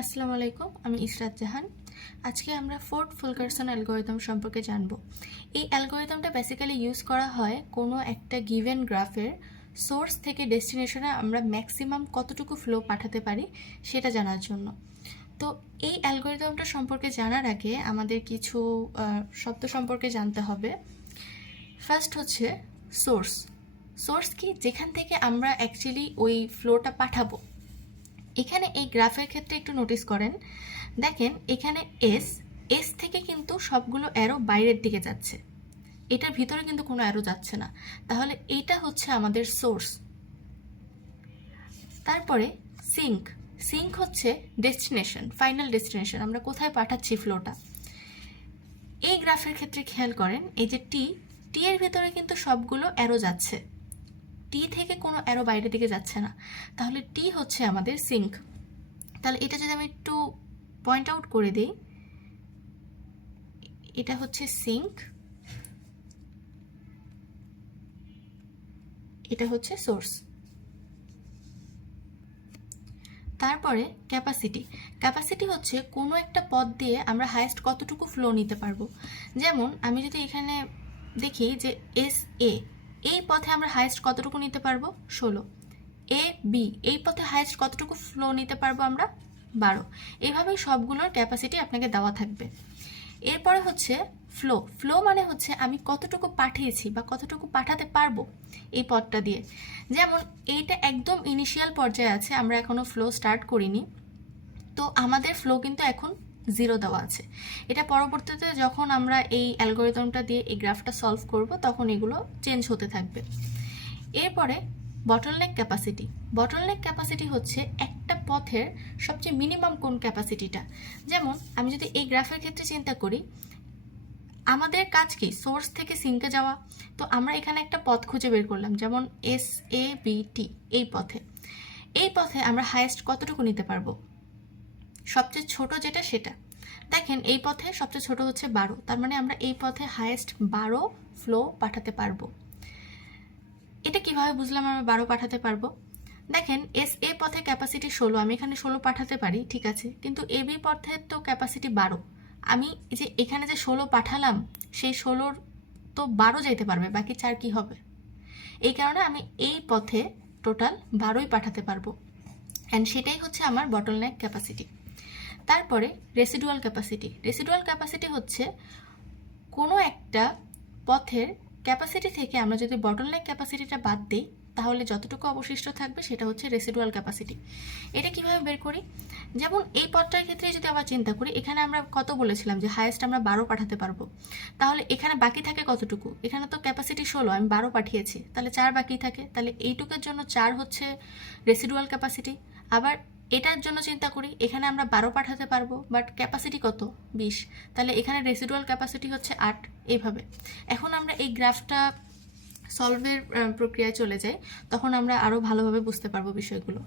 আসসালামু আলাইকুম, আমি ইসরাত জাহান। আজকে আমরা ফোর্ড ফুলকারসন অ্যালগরিদম সম্পর্কে জানব। এই অ্যালগরিদমটা বেসিক্যালি ইউজ করা হয় কোনো একটা গিভেন গ্রাফের সোর্স থেকে ডেস্টিনেশনে আমরা ম্যাক্সিমাম কতটুকু ফ্লো পাঠাতে পারি সেটা জানার জন্য। তো এই অ্যালগরিদমটা সম্পর্কে জানার আগে আমাদের কিছু শব্দ সম্পর্কে জানতে হবে। ফার্স্ট হচ্ছে সোর্স। সোর্স কি? যেখান থেকে আমরা অ্যাকচুয়ালি ওই ফ্লোটা পাঠাবো। এখানে এই গ্রাফের ক্ষেত্রে একটু নোটিস করেন, দেখেন এখানে এস থেকে কিন্তু সবগুলো অ্যারো বাইরের দিকে যাচ্ছে, এটার ভিতরে কিন্তু কোনো অ্যারো যাচ্ছে না, তাহলে এইটা হচ্ছে আমাদের সোর্স। তারপরে সিঙ্ক। সিঙ্ক হচ্ছে ডেস্টিনেশন, ফাইনাল ডেস্টিনেশন, আমরা কোথায় পাঠাচ্ছি ফ্লোটা। এই গ্রাফের ক্ষেত্রে খেয়াল করেন, এই যে টি এর ভিতরে কিন্তু সবগুলো অ্যারো যাচ্ছে, টি থেকে কোনো অ্যারো বাইরের দিকে যাচ্ছে না, তাহলে টি হচ্ছে আমাদের সিঙ্ক। তাহলে এটা যদি আমি একটু পয়েন্ট আউট করে দিই, এটা হচ্ছে সিঙ্ক, এটা হচ্ছে সোর্স। তারপরে ক্যাপাসিটি। ক্যাপাসিটি হচ্ছে কোনো একটা পথ দিয়ে আমরা হাইয়েস্ট কতটুকু ফ্লো নিতে পারবো। যেমন আমি যদি এখানে দেখি যে এস এ, এই পথে আমরা হাইয়েস্ট কতটুকু নিতে পারবো 16। এ বি, এই পথে হাইয়েস্ট কতটুকু ফ্লো নিতে পারবো আমরা 12। এইভাবেই সবগুলোর ক্যাপাসিটি আপনাকে দেওয়া থাকবে। এরপরে হচ্ছে ফ্লো। ফ্লো মানে হচ্ছে আমি কতটুকু পাঠিয়েছি বা কতটুকু পাঠাতে পারবো এই পথটা দিয়ে। যেমন এইটা একদম ইনিশিয়াল পর্যায়ে আছে, আমরা এখনও ফ্লো স্টার্ট করিনি, তো আমাদের ফ্লো কিন্তু এখন 0 দেওয়া আছে। এটা পরবর্তীতে যখন আমরা এই অ্যালগরিদমটা দিয়ে এই গ্রাফটা সলভ করব তখন এগুলো চেঞ্জ হতে থাকবে। এরপরে বটলনেক ক্যাপাসিটি। বটলনেক ক্যাপাসিটি হচ্ছে একটা পথের সবচেয়ে মিনিমাম কোন ক্যাপাসিটিটা। যেমন আমি যদি এই গ্রাফের ক্ষেত্রে চিন্তা করি, আমাদের কাজ কি? সোর্স থেকে সিঙ্কে যাওয়া। তো আমরা এখানে একটা পথ খুঁজে বের করলাম, যেমন এস এ বি টি, এই পথে আমরা হাইয়েস্ট কতটুকু নিতে পারবো, সবচেয়ে ছোট যেটা সেটা। দেখেন এই পথে সবচেয়ে ছোট হচ্ছে 12, তার মানে আমরা এই পথে হাইয়েস্ট 12 ফ্লো পাঠাতে পারবো। এটা কিভাবে বুঝলাম আমরা 12 পাঠাতে পারবো? দেখেন এস এ পথে ক্যাপাসিটি 16, আমি এখানে 16 পাঠাতে পারি, ঠিক আছে, কিন্তু এ বি পথের তো ক্যাপাসিটি 12। আমি যে এখানে যে 16 পাঠালাম, সেই 16 তো 12 যেতে পারবে, বাকি 4 কি হবে? এই কারণে আমি এই পথে টোটাল 12ই পাঠাতে পারবো, অ্যান্ড সেটাই হচ্ছে আমার বটলনেক ক্যাপাসিটি। তারপরে রেসিডুয়াল ক্যাপাসিটি। রেসিডুয়াল ক্যাপাসিটি হচ্ছে কোনো একটা পথের ক্যাপাসিটি থেকে আমরা যদি বটলনেক ক্যাপাসিটিটা বাদ দিই তাহলে যতটুকু অবশিষ্ট থাকবে সেটা হচ্ছে রেসিডুয়াল ক্যাপাসিটি। এটা কিভাবে বের করি? যেমন এই পথটার ক্ষেত্রে যদি আবার চিন্তা করি, এখানে আমরা কত বলেছিলাম যে হাইয়েস্ট আমরা 12 পাঠাতে পারবো, তাহলে এখানে বাকি থাকে কতটুকু? এখানে তো ক্যাপাসিটি 16, আমি 12 পাঠিয়েছি, তাহলে 4 বাকি থাকে, তাহলে এইটুকের জন্য 4 হচ্ছে রেসিডুয়াল ক্যাপাসিটি। আবার এটার জন্য চিন্তা করি, এখানে আমরা 12 পাঠাতে পারবো, বাট ক্যাপাসিটি কত? 20, তাহলে এখানে রেসিডুয়াল ক্যাপাসিটি হচ্ছে 8। এইভাবে এখন আমরা এই গ্রাফটা সলভের প্রক্রিয়ায় চলে যাই, তখন আমরা আরও ভালোভাবে বুঝতে পারবো বিষয়গুলো।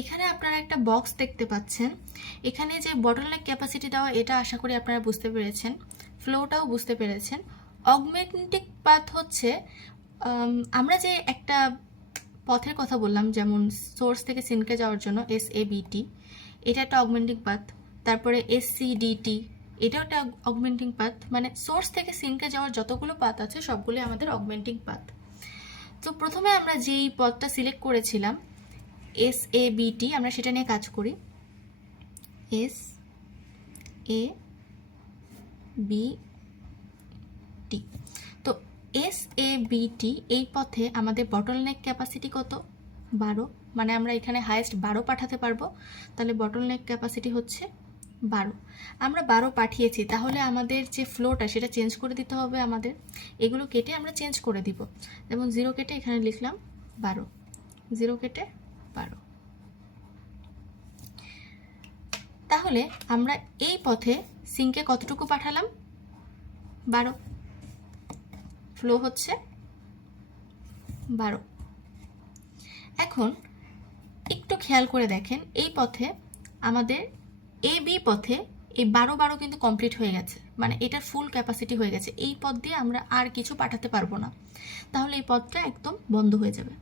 এখানে আপনারা একটা বক্স দেখতে পাচ্ছেন, এখানে যে বটলনেক ক্যাপাসিটি দেওয়া, এটা আশা করি আপনারা বুঝতে পেরেছেন, ফ্লোটাও বুঝতে পেরেছেন। অগমেন্টিং পাথ হচ্ছে আমরা যে একটা পথের কথা বললাম, যেমন সোর্স থেকে সিনকে যাওয়ার জন্য এস এ বি টি, এটা একটা অগমেন্টিং পাথ। তারপরে এস সি ডি টি, এটাও একটা অগমেন্টিং পাথ। মানে সোর্স থেকে সিনকে যাওয়ার যতগুলো পাথ আছে সবগুলো আমাদের অগমেন্টিং পাথ। তো প্রথমে আমরা যেই পথটা সিলেক্ট করেছিলাম এস এ বি টি, আমরা সেটা নিয়ে কাজ করি। এস এ বি টি, তো এস এ বি টি এই পথে আমাদের বটলনেক ক্যাপাসিটি কত? 12, মানে আমরা এখানে হাইয়েস্ট 12 পাঠাতে পারবো, তাহলে বটলনেক ক্যাপাসিটি হচ্ছে 12। আমরা 12 পাঠিয়েছি, তাহলে আমাদের যে ফ্লোটা সেটা চেঞ্জ করে দিতে হবে আমাদের। এগুলো কেটে আমরা চেঞ্জ করে দিব, যেমন 0 কেটে এখানে লিখলাম 12, 0 কেটে 12। তাহলে আমরা এই পথে সিঙ্কে কতটুকু পাঠালাম? 12, ফ্লো হচ্ছে 12। এখন একটু খেয়াল করে দেখেন, এই পথে আমাদের এ বি পথে এই 12 কিন্তু কমপ্লিট হয়ে গেছে, মানে এটার ফুল ক্যাপাসিটি হয়ে গেছে, এই পথ দিয়ে আমরা আর কিছু পাঠাতে পারবো না, তাহলে এই পথটা একদম বন্ধ হয়ে যাবে।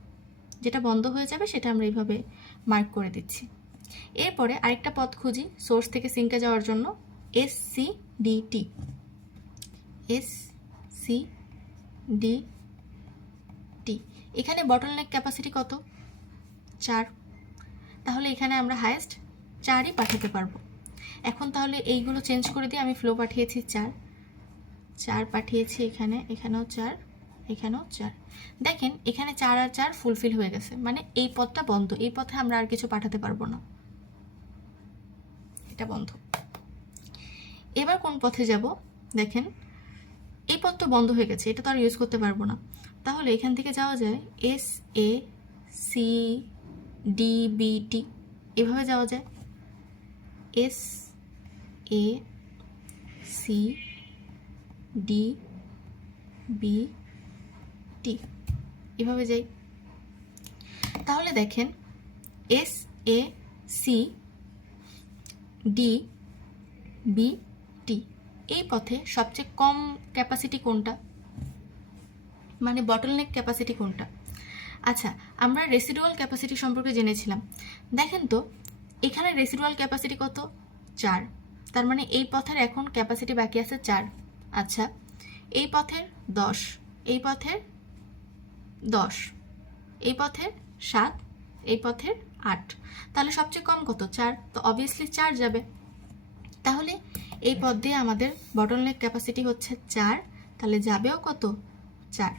যেটা বন্ধ হয়ে যাবে সেটা আমরা এইভাবে মার্ক করে দিচ্ছি। এরপরে আরেকটা পথ খুঁজি সোর্স থেকে সিঙ্কে যাওয়ার জন্য, SCDT। SCDT, এখানে বটলনেক ক্যাপাসিটি কত? 4। তাহলে এখানে আমরা হায়েস্ট 4ই পাঠাতে পারবো। এখন তাহলে এইগুলো চেঞ্জ করে দিয়ে আমি ফ্লো পাঠিয়েছি 4 পাঠিয়েছি, এখানেও 4, এখানেও 4। দেখেন এখানে 4 আর 4 ফুলফিল হয়ে গেছে, মানে এই পথটা বন্ধ, এই পথে আমরা আর কিছু পাঠাতে পারবো না, এটা বন্ধ। এবার কোন পথে যাব? দেখেন এই পথ তো বন্ধ হয়ে গেছে, এটা তো আর ইউজ করতে পারবো না। তাহলে এখান থেকে যাওয়া যায় SACDBT, এভাবে যাওয়া যায় SACDBT, এভাবে যাই। তাহলে দেখেন SACDBT এই পথে সবচেয়ে কম ক্যাপাসিটি কোনটা, মানে বটলনেক ক্যাপাসিটি কোনটা? আচ্ছা, আমরা রেসিডুয়াল ক্যাপাসিটি সম্পর্কে জেনেছিলাম। দেখেন তো এখানে রেসিডুয়াল ক্যাপাসিটি কত? 4। তার মানে এই পথের এখন ক্যাপাসিটি বাকি আছে 4। আচ্ছা, এই পথের 10, এই পথের 10, এই পথের 7, এই পথের 8। তাহলে সবচেয়ে কম কত? 4। তো অবভিয়াসলি 4 যাবে। তাহলে এই পথ দিয়ে আমাদের বটলনেক ক্যাপাসিটি হচ্ছে 4, তাহলে যাবেও কত? 4।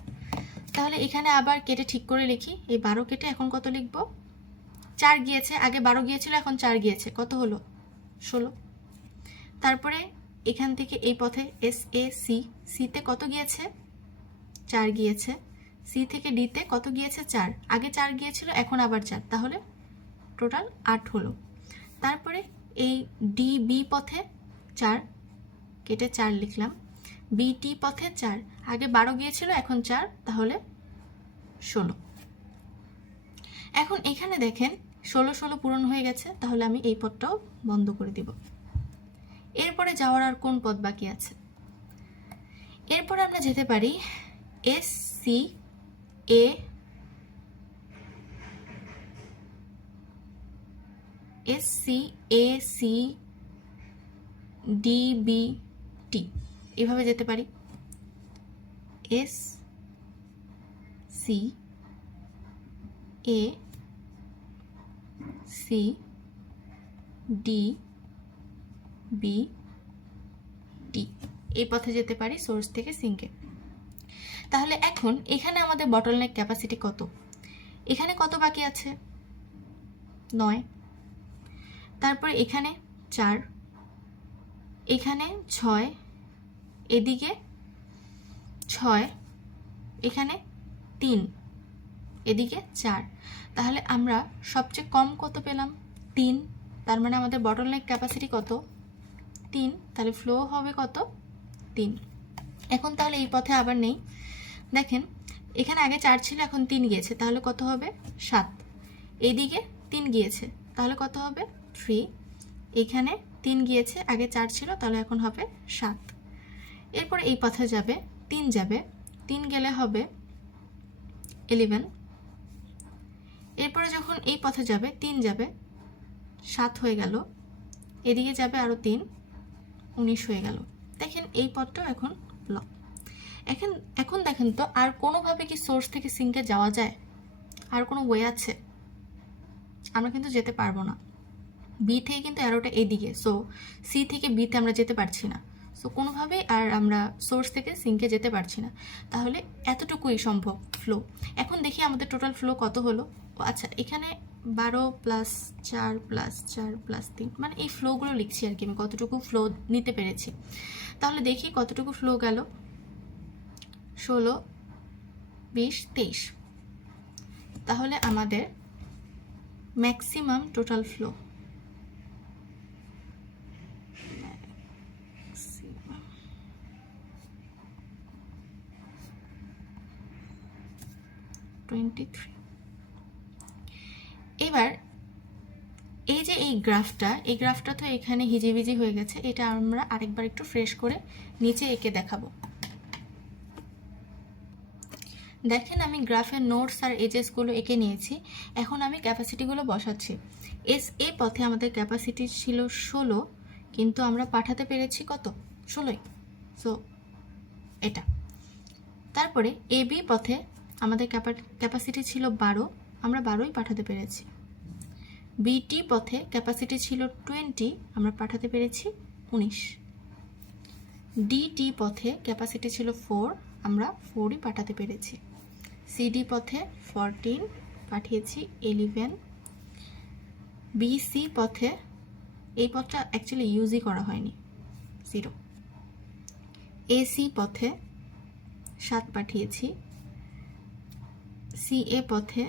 তাহলে এখানে আবার কেটে ঠিক করে লিখি, এই 12 কেটে এখন কত লিখব? 4 গিয়েছে, আগে 12 গিয়েছিল, এখন 4 গিয়েছে, কত হলো? 16। তারপরে এখান থেকে এই পথে SACতে কত গিয়েছে? 4 গিয়েছে। সি থেকে ডিতে কত গিয়েছে? 4। আগে 4 গিয়েছিল, এখন আবার 4, তাহলে টোটাল 8 হলো। তারপরে এই DB পথে 4, কেটে 4 লিখলাম। BT পথে 4, আগে 12 গিয়েছিল, এখন 4, তাহলে 16। এখন এখানে দেখেন 16 পূরণ হয়ে গেছে, তাহলে আমি এই পথটাও বন্ধ করে দিব। এরপরে যাওয়ার আর কোন পথ বাকি আছে? এরপরে আমরা যেতে পারি SCACDBT, এভাবে যেতে পারি। SCACDBT, এই পথে যেতে পারি সোর্স থেকে সিঙ্কে। তাহলে এখন এখানে আমাদের বটলনেক ক্যাপাসিটি কত? এখানে কত বাকি আছে? 9। তারপরে এখানে 4, এখানে 6, এদিকে 6, এখানে 3, এদিকে 4। তাহলে আমরা সবচেয়ে কম কত পেলাম? 3। তার মানে আমাদের বটলনেক ক্যাপাসিটি কত? 3। তাহলে ফ্লো হবে কত? 3। এখন তাহলে এই পথে আবার নেই। দেখেন এখানে আগে 4 ছিল, এখন 3 গিয়েছে, তাহলে কত হবে? 7। এইদিকে 3 গিয়েছে, তাহলে কত হবে? 3। এখানে 3 গিয়েছে, আগে 4 ছিল, তাহলে এখন হবে 7। এরপরে এই পথে যাবে 3 যাবে, 3 গেলে হবে 11। এরপরে যখন এই পথে যাবে 3 যাবে, 7 হয়ে গেল, এদিকে যাবে আরও 3, 19 হয়ে গেল। দেখেন এই পথটাও এখন ব্লক। এখন দেখেন তো আর কোনোভাবে কি সোর্স থেকে সিঙ্কে যাওয়া যায়? আর কোনো ওয়ে আছে? আমরা কিন্তু যেতে পারবো না। বি থেকে কিন্তু অ্যারোটা এদিকে, সো সি থেকে বিতে আমরা যেতে পারছি না। সো কোনোভাবেই আর আমরা সোর্স থেকে সিঙ্কে যেতে পারছি না। তাহলে এতটুকুই সম্ভব ফ্লো। এখন দেখি আমাদের টোটাল ফ্লো কত হলো। আচ্ছা, এখানে 12 + 4 + 4 + 3, মানে এই ফ্লোগুলো লিখছি আর কি, আমি কতটুকু ফ্লো নিতে পেরেছি। তাহলে দেখি কতটুকু ফ্লো গেল। 16, 20, 23। তাহলে আমাদের ম্যাক্সিমাম টোটাল ফ্লো 23। এবার এই যে এই গ্রাফটা তো এখানে হিজিবিজি হয়ে গেছে, এটা আমরা আরেকবার একটু ফ্রেশ করে নিচে এঁকে দেখাবো। দেখেন আমি গ্রাফের নোটস আর এজেসগুলো এঁকে নিয়েছি। এখন আমি ক্যাপাসিটিগুলো বসাচ্ছি। এ পথে আমাদের ক্যাপাসিটি ছিল 16, কিন্তু আমরা পাঠাতে পেরেছি কত? 16। সো এটা। তারপরে বি পথে আমাদের ক্যাপাসিটি ছিল 12, আমরা 12ই পাঠাতে পেরেছি। বিটি পথে ক্যাপাসিটি ছিল 20, আমরা পাঠাতে পেরেছি 19। ডিটি পথে ক্যাপাসিটি ছিল 4, আমরা 4ই পাঠাতে পেরেছি। সিডি পথে 14, পাঠিয়েছি 11। বিসি পথে, এই পথটা অ্যাকচুয়ালি ইউজই করা হয়নি, 0। এসি পথে 7 পাঠিয়েছি। সিএ পথে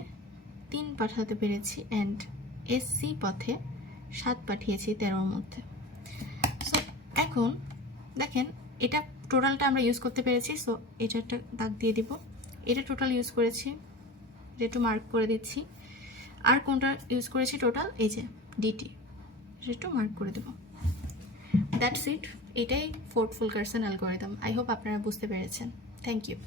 3 পাঠাতে পেরেছি, অ্যান্ড এসসি পথে 7 পাঠিয়েছি 13-র মধ্যে। সো এখন দেখেন এটা টোটালটা আমরা ইউজ করতে পেরেছি। সো এটা একটা দাগ দিয়ে দিব। এটা টোটাল ইউজ করেছি, এটা একটু মার্ক করে দিচ্ছি। আর কোনটা ইউজ করেছি টোটাল? এই যে ডিটি, এটা একটু মার্ক করে দেব। That's it. এটাই Ford Fulkerson algorithm. I hope আপনারা বুঝতে পেরেছেন। Thank you.